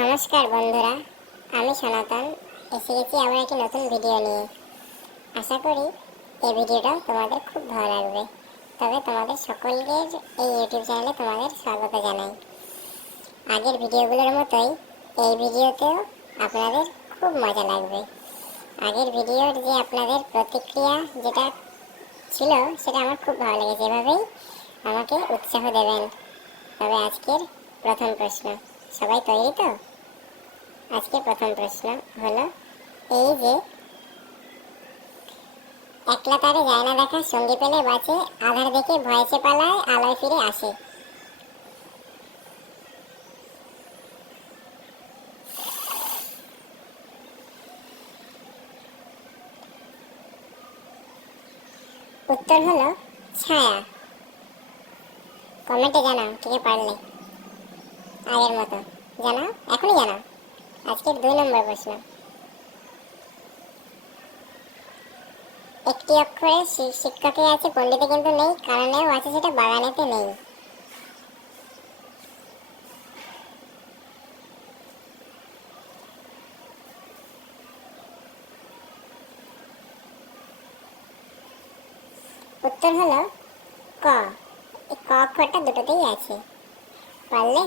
নমস্কার বন্ধুরা, আমি সনাতন। এসে গেছি একটি নতুন ভিডিও নিয়ে। আশা করি এই ভিডিওটা তোমাদের খুব ভালো লাগবে। তবে তোমাদের সকলকে এই ইউটিউব চ্যানেলে তোমাদের স্বাগত জানাই। আগের ভিডিওগুলোর মতোই এই ভিডিওতেও আপনাদের খুব মজা লাগবে। আগের ভিডিওর যে আপনাদের প্রতিক্রিয়া যেটা ছিল, সেটা আমার খুব ভালো লেগেছে। এভাবেই আমাকে উৎসাহ দেবেন। তবে আজকের প্রথম প্রশ্ন। সবাই তৈরি তো? আজকে প্রথম প্রশ্ন হলো, এই যে একলা তারে যায় না দেখা, সঙ্গী পেলে বাঁচে, আধার দেখে ভয়েসে পালায়, আলোয় ফিরে আসে। উত্তর হলো, ছায়া। কমেন্টে জানাও কে কে পারলে? আগের মতো। জানাও এখনই জানাও আজকের দুই নম্বর প্রশ্ন। একটি অক্ষরে শিক্ষকে আছে, পণ্ডিতে কিন্তু নেই কারণেও আছে, সেটা বাগানেতে নেই। উত্তর হলো ক। ক অক্ষরটা দুটোতেই আছে। পারলে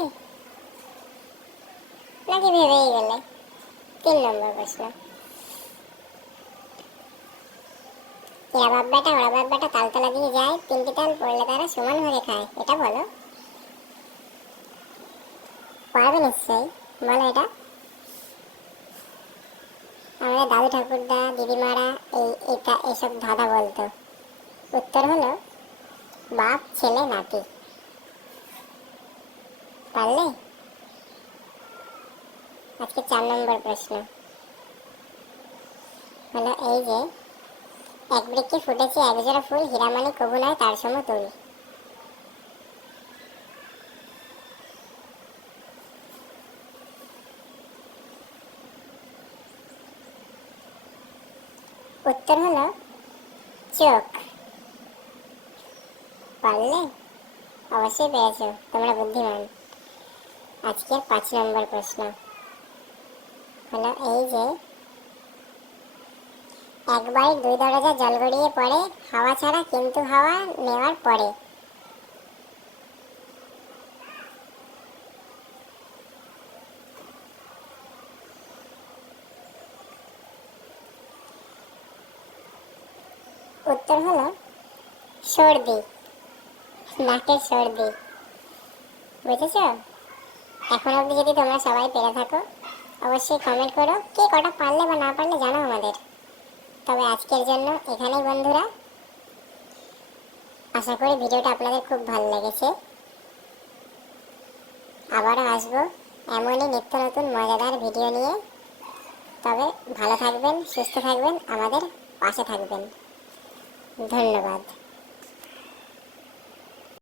নাকি ভেবেই গেলে তিন নম্বর প্রশ্ন। এরা বাব্বাটা ওরা তালতলা দিয়ে যায়, তিনটি তাল পড়লে তারা সমান হয়ে খায়, এটা বলো। পারবে নিশ্চয়ই, বলো এটা। আমাদের দাদু ঠাকুরদা, দিদিমারা, এই এটা, এসব ধাঁধা বলতো। উত্তর হলো, বাপ, ছেলে, নাতি। পারলে? আজকে চার নম্বর প্রশ্ন। হলো এই যে, এক বৃক্ষে ফুটেছে এক জোড়া ফুল হীরামানি কবু নয়, তার সমতুল উত্তর হলো চোখ। পারলে অবশ্যই পেরেছ তোমরা বুদ্ধিমান। আজকের পাঁচ নম্বর প্রশ্ন। হলো এই যে, একবার দুই দরজা জল গড়িয়ে পড়ে, হাওয়া ছাড়া কিন্তু হাওয়া নেওয়ার পরে। উত্তর হলো সর্দি নাকের সর্দি। বুঝেছ? এখন অবধি যদি তোমরা সবাই পেরে থাকো অবশ্যই কমেন্ট করো। কে কটা পারলে বা না পারলে জানো আমাদের। তবে আজকের জন্য এখানেই বন্ধুরা। আশা করি ভিডিওটা আপনাদের খুব ভালো লেগেছে। আবারও আসব এমনই নিত্য নতুন মজাদার ভিডিও নিয়ে। তবে ভালো থাকবেন, সুস্থ থাকবেন, আমাদের পাশে থাকবেন। ধন্যবাদ।